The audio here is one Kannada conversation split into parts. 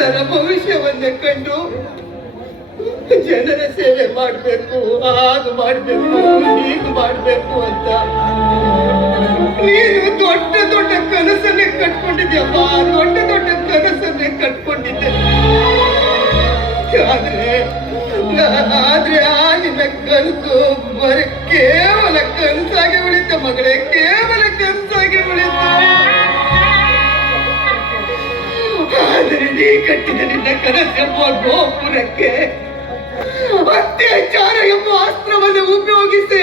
ಸುಂದರ ಭವಿಷ್ಯವನ್ನೇ ಕಂಡು ಜನರ ಸೇವೆ ಮಾಡಬೇಕು, ಹಾಗೆ ಮಾಡಬೇಕು, ಹೀಗೆ ಮಾಡಬೇಕು ಅಂತ. ನೀನು ದೊಡ್ಡ ದೊಡ್ಡ ಕನಸನ್ನೇ ಕಟ್ಕೊಂಡಿದ್ಯಪ್ಪ ದೊಡ್ಡ ದೊಡ್ಡ ಕನಸನ್ನೇ ಕಟ್ಕೊಂಡಿದ್ದೆ. ಆದ್ರೆ ಆದ್ರೆ ಆ ನಿನ್ನ ಕನಸು ಬರೀ ಕೇವಲ ಕನಸಾಗಿ ಉಳಿತ ಮಗಳೇ. ನಿನ್ನ ಕನಸೆಂಬ ಗೋಪುರಕ್ಕೆ ಅತ್ಯಾಚಾರ ಎಂಬ ಅಸ್ತ್ರವನ್ನು ಉಪಯೋಗಿಸಿ.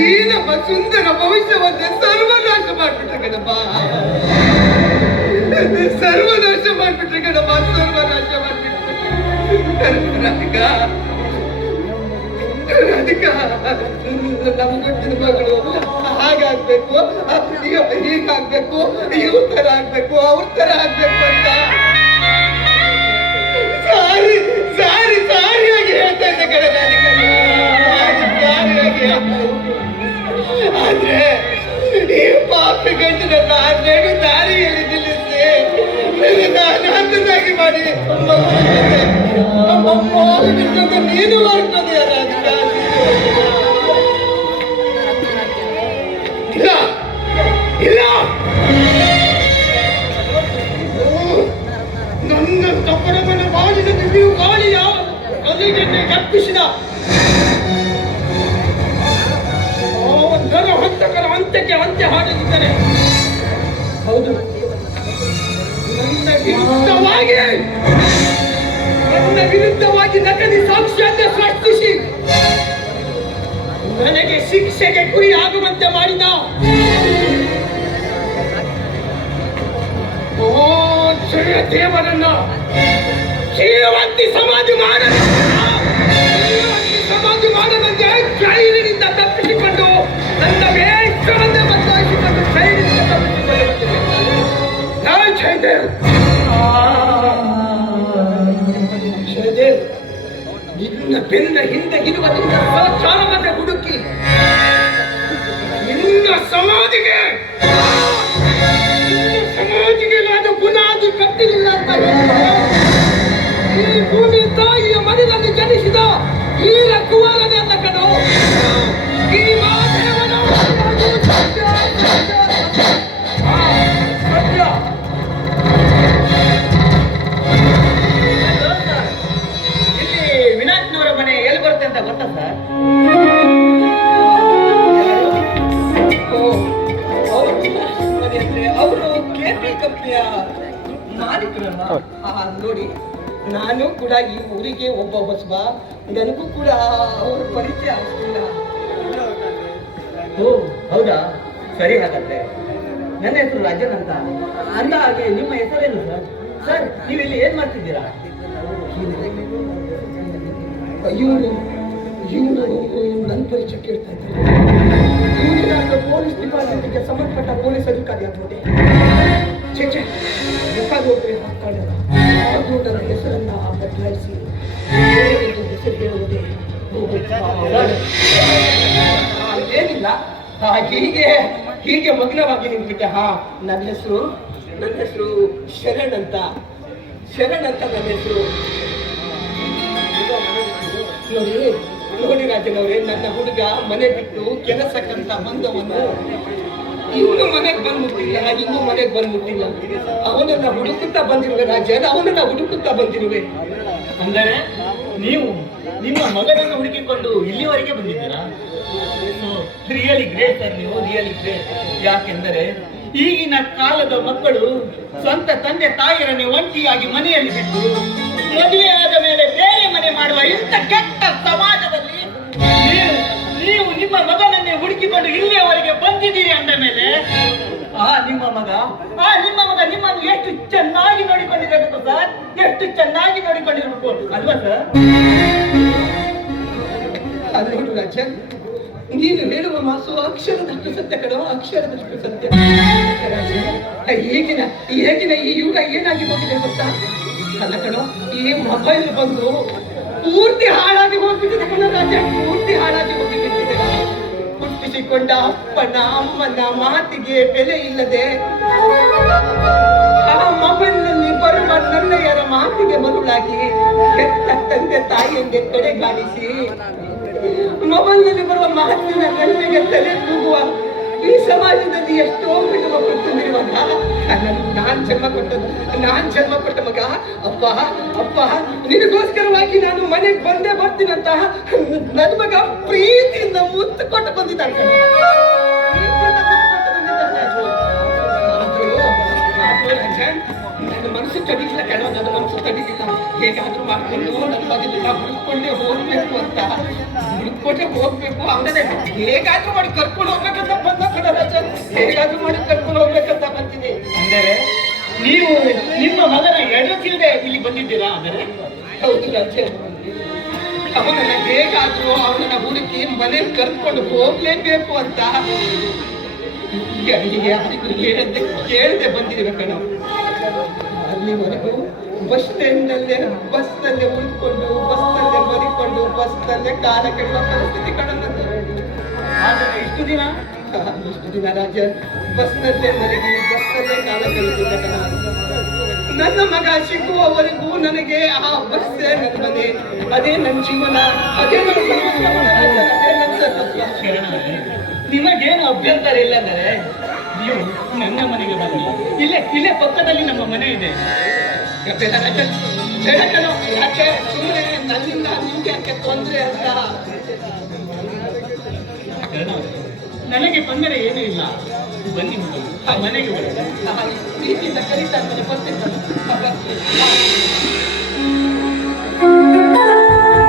ಈ ನಮ್ಮ ಸುಂದರ ಭವಿಷ್ಯವನ್ನು ಸರ್ವನಾಶ ಮಾಡ್ಬಿಟ್ರೆ ಕಣಪ್ಪ. ಸರ್ವನಾಶ ಮಾಡ್ಬಿಟ್ರೆ ಕಣಪ್ಪ, ಸರ್ವನಾಶ ಮಾಡ್ಬಿಟ್ರೆ. ರಾಧಿಕಾ ರಾಧಿಕಾ ನಮ್ಮ ಹುಟ್ಟಿದ ಮಗಳು ಹಾಗಾಗ್ಬೇಕು ಹೀಗಾಗ್ಬೇಕು ಇವ್ರ ತರ ಆಗ್ಬೇಕು ಅವ್ರ ತರ ಆಗ್ಬೇಕು ಅಂತ ಸಾರಿ ಸಾರಿ ಸಾರಿಯಾಗಿ ಹೇಳ್ತಾ ಇದ್ದೆ ಕಡೆ ಸಾರಿ ಸಾರಿಯಾಗಿ. ಆದ್ರೆ ಈ ಪಾಪಿ ಗಂಟನನ್ನ ನೆಡು ದಾರಿಯಲ್ಲಿ ನಿಲ್ಲಿಸಿ ಅನಾಥನಾಗಿ ಮಾಡಿ ಮೋಹನ ಜೊತೆ ನೀನು ಮಾಡ್ತದೆ ತಪ್ಪರವನ್ನು ಬಾಳಿದ ದಿವ್ಯವು ಗಾಳಿಯ ಕಲಿಗೆನ್ನೆ ಕಪ್ಪಿಸಿದ ನರ ಹಂತಕರ ಅಂತ್ಯಕ್ಕೆ ಅಂತ್ಯ ಹಾಡಲಿದ್ದಾರೆ ಹೌದು. ನನ್ನ ವಿರುದ್ಧವಾಗಿ ನನ್ನ ವಿರುದ್ಧವಾಗಿ ನಕಲಿ ಸೃಷ್ಟಿಸಿ. ನನಗೆ ಶಿಕ್ಷೆಗೆ ಗುರಿ ಆಗುವಂತೆ ಮಾಡಿದ. ದೇವರನ್ನ ಜೀವಂತಿ ಸಮಾಧಿ ಮಾಡ ಸಮಾಧಿ ಮಾಡದಂತೆ ಜೈಲಿನಿಂದ ತಪ್ಪಿಸಿಕೊಂಡು ನನ್ನ ವೇಷವನ್ನೇ ಬದಲಾಯಿಸಿಕೊಂಡು ಜೈಲಿನಿಂದ ತಪ್ಪಿಸಿಕೊಂಡು ಜೈ ಜಯದೇವ್ ಜಯದೇವ್ ನಿನ್ನ ಬೆನ್ನ ಹಿಂದೆ ಇರುವ ನಿನ್ನ ಭೂಮಿ ತಾಯಿಯ ಮನೆಯಲ್ಲಿ ಜನಿಸಿದ ವೀರ ಕಣೋ. ಈ ಬರುತ್ತೆ ಅಂತ ಓ, ಅವ್ರು ಕಂಪ್ನಿಯ ಮಾಲೀಕರಲ್ಲ? ಆ, ನೋಡಿ. ನಾನು ಕೂಡ ಈ ಊರಿಗೆ ಒಬ್ಬ ಹೊಸಬ ನನಗೂ ಕೂಡ ಅವ್ರ ಪರಿಚಯ ಆಗ್ತಿಲ್ಲ. ಓ ಹೌದಾ? ಸರಿ ಹಾಗಾದ್ರೆ. ನನ್ನ ಹೆಸರು ರಾಜನ್ ಅಂತ. ಅಂದ ಹಾಗೆ ನಿಮ್ಮ ಹೆಸರೇನು ಸರ್? ಸರ್ ನೀವು ಇಲ್ಲಿ ಏನ್ ಮಾಡ್ತಿದ್ದೀರಾ? ಇವರು ಇವರು ನನ್ನ ಪರಿಚಯ ಕೇಳ್ತಾ ಇದ್ದಾರೆ. ಇವರಿಗೆ ಪೊಲೀಸ್ ಡಿಪಾರ್ಟ್ಮೆಂಟ್ಗೆ ಸಂಬಂಧಪಟ್ಟ ಪೊಲೀಸ್ ಅಧಿಕಾರಿ ಆಗ್ಬೋದೆ. ಹೇಳುವುದೇ ಏನಿಲ್ಲ. ಹೀಗೆ ಹೀಗೆ ಮಗ್ನವಾಗಿ ನಿಂತ್ಬಿಟ್ಟೆ. ಹಾ, ನನ್ನ ಹೆಸರು ನನ್ನ ಹೆಸರು ಶರಣ್ ಅಂತ. ಶರಣ್ ಅಂತ ನನ್ನ ಹೆಸರು. ನೋಡಿ ನೋಡಿ ರಾಜನವ್ರೆ, ನನ್ನ ಹುಡುಗ ಮನೆ ಬಿಟ್ಟು ಕೆಲಸಕ್ಕಂತ ಬಂದವನು. ಇನ್ನು ಮನೆಗೆ ಬಂದ್ಬಿಟ್ಟಿಲ್ಲ. ಇನ್ನು ಮನೆಗೆ ಬಂದ್ಬಿಟ್ಟಿಲ್ಲ. ಅವನನ್ನ ಹುಡುಕುತ್ತಾ ಬಂದಿರುವೆ ರಾಜ. ಅವನನ್ನ ಹುಡುಕುತ್ತಾ ಬಂದಿರುವೆ. ಅಂದರೆ ನೀವು ನಿಮ್ಮ ಮಗನನ್ನು ಹುಡುಕಿಕೊಂಡು ಇಲ್ಲಿವರೆಗೆ ಬಂದಿದ್ದೀರಾ? ರಿಯಲಿ ಗ್ರೇಟ್ ಸರ್ ನೀವು ರಿಯಲಿ ಗ್ರೇಟ್ ಯಾಕೆಂದರೆ ಈಗಿನ ಕಾಲದ ಮಕ್ಕಳು ಸ್ವಂತ ತಂದೆ ತಾಯಿಯರನ್ನೇ ಒಂಟಿಯಾಗಿ ಮನೆಯಲ್ಲಿ ಬಿಟ್ಟು ಮದುವೆ ಆದ ಮೇಲೆ ಬೇರೆ ಮನೆ ಮಾಡುವ ಇಂಥ ಕೆಟ್ಟ ಸಮಾಜದಲ್ಲಿ ನೀವು ನೀವು ನಿಮ್ಮ ಮಗನನ್ನೇ ಹುಡುಕಿಕೊಂಡು ಇಲ್ಲಿಯವರೆಗೆ ಬಂದಿದ್ದೀರಿ ಅಂದ ಮೇಲೆ, ಆ ನಿಮ್ಮ ಮಗ, ಆ ನಿಮ್ಮ ಮಗ ನಿಮ್ಮನ್ನು ಎಷ್ಟು ಚೆನ್ನಾಗಿ ನೋಡಿಕೊಂಡಿದ್ದಾರೆ ಸರ್ ಎಷ್ಟು ಚೆನ್ನಾಗಿ ನೋಡಿಕೊಂಡಿರ್ಬೇಕು, ಅಲ್ವಾ ಸರ್ ಅದು ನೋಡು ರಾಜನ್ ನೀನು ಹೇಳುವ ಮಾಸು ಅಕ್ಷರದಷ್ಟು ಸತ್ಯ ಕಣೋ, ಅಕ್ಷರದಷ್ಟು ಸತ್ಯ. ಈಗಿನ ಈಗಿನ ಈ ಯುಗ ಏನಾಗಿ ಹೋಗಿದೆ ಗೊತ್ತಾ? ಅಲ್ಲ ಕಣೋ, ಈ ಮೊಬೈಲ್ ಬಂದು ಪೂರ್ತಿ ಹಾಳಾಗಿ ಹೋಗ್ಬಿಟ್ಟಿದೆ ಕಣೋ ರಾಜ, ಪೂರ್ತಿ ಹಾಳಾಗಿ ಹೋಗಿಬಿಟ್ಟಿದೆ ಹುಟ್ಟಿಸಿಕೊಂಡ ಅಪ್ಪನ, ಅಮ್ಮನ ಮಾತಿಗೆ ಬೆಲೆ ಇಲ್ಲದೆ ಮಾತಿಗೆ ಮರುಳಾಗಿ ಹೆತ್ತ ತಂದೆ ತಾಯಿಯಂದೆ ಕಡೆಗಾಣಿಸಿ ಮೊಬೈಲ್ನಲ್ಲಿ ಬರುವ ಮಹತ್ವದ ಗಂಟೆಗೆ ತಲೆ ತೂಗುವ ಈ ಸಮಾಜದಲ್ಲಿ ಎಷ್ಟೋ ಹೆಣ್ಣು ಮಕ್ಕಳು ನಾನು ಜನ್ಮ ಕೊಟ್ಟದ್ದು. ನಾನ್ ಜನ್ಮ ಕೊಟ್ಟ ಮಗ, ಅಪ್ಪ ಅಪ್ಪ, ನಿನಗೋಸ್ಕರವಾಗಿ ನಾನು ಮನೆಗೆ ಬಂದೇ ಬರ್ತೀನಂತ ನನ್ನ ಮಗ ಪ್ರೀತಿಯಿಂದ ಮುತ್ತು ಕೊಟ್ಟು ಬಂದಿದ್ದಾನೆ. ಕೊಟ್ಟು ಆದ್ರೂ ತಡಿಲಿಲ್ಲ ಕಣ ನನ್ನ ಮನಸ್ಸು ತಡಿಲಿಲ್ಲ ಹೇಗಾದ್ರೂ ಮಾಡ್ಕೊಂಡು ನನ್ನ ಮಗನ ಹುಡುಕೊಂಡೇ ಹೋಗ್ಬೇಕು ಅಂತ. ಹುಡುಕೊಂಡೆ ಹೋಗ್ಬೇಕು ಆಮೇಲೆ ಹೇಗಾದ್ರೂ ಮಾಡಿ ಕರ್ಕೊಂಡು ಹೋಗ್ಬೇಕಂತ ಬಂದ ಕಣ ರಂಜನ್ ಹೇಗಾದ್ರೂ ಮಾಡಿ ಕರ್ಕೊಂಡು ಹೋಗ್ಬೇಕಂತ ಬಂದಿದೆ. ಅಂದರೆ ನೀವು ನಿಮ್ಮ ಮಗನ ಎಡತಿಲ್ಲದೆ ಇಲ್ಲಿ ಬಂದಿದ್ದೀರಾ ಅಂದರೆ? ಹೌದು ರಂಜನ್ ಅವನನ್ನ ಹೇಗಾದ್ರೂ ಅವನನ್ನ ಹುಡುಕಿ ಮನೇಲಿ ಕರ್ಕೊಂಡು ಹೋಗ್ಲೇಬೇಕು ಅಂತ. ಹೇಳದೆ ಕೇಳದೆ ಬಂದಿರುವ ಕಣ. ಅಲ್ಲಿವರೆಗೂ ಬಸ್ ಸ್ಟ್ಯಾಂಡ್ನಲ್ಲೇ ಬಸ್ನಲ್ಲೇ ಉಳಿದುಕೊಂಡು ಬಸ್ನಲ್ಲೇ ಬದುಕೊಂಡು ಬಸ್ನಲ್ಲೇ ಕಾಲ ಕೆಡುವ ಪರಿಸ್ಥಿತಿ ಕಣ ನನ್ನದು. ಆದರೆ ಇಷ್ಟು ದಿನ ಇಷ್ಟು ದಿನ ರಾಜ ಬಸ್ನಲ್ಲೇ ಮಲಗಿ ಬಸ್ನಲ್ಲೇ ಕಾಲ ಕಳೆದಿದ್ದ ನನ್ನ ಮಗ ಸಿಗುವವರೆಗೂ ನನಗೆ ಆ ಬಸ್ಸೇ ನನ್ನ ಮನೆ, ಅದೇ ನನ್ನ ಜೀವನ, ಅದೇ ನನ್ನ ಸರ್ವಸ್ವ ನಿಮಗೇನು ಅಭ್ಯಂತರ ಇಲ್ಲ ಅಂದರೆ? ನೀವು ನನ್ನ ಮನೆಗೆ ಬನ್ನಿ. ಇಲ್ಲೇ ಇಲ್ಲೇ ಪಕ್ಕದಲ್ಲಿ ನಮ್ಮ ಮನೆ ಇದೆ. ಯಾಕೆ ಸುಮ್ಮನೆ ನನ್ನಿಂದ ನಿಮ್ಗೆ ಯಾಕೆ ತೊಂದರೆ ಅಂತ? ನನಗೆ ತೊಂದರೆ ಏನೂ ಇಲ್ಲ. ಬನ್ನಿ ಮನೆಗೆ ಬನ್ನಿ. ಕರೀತಾ ಇರ್ತಾರೆ ಬರ್ತೀನಿ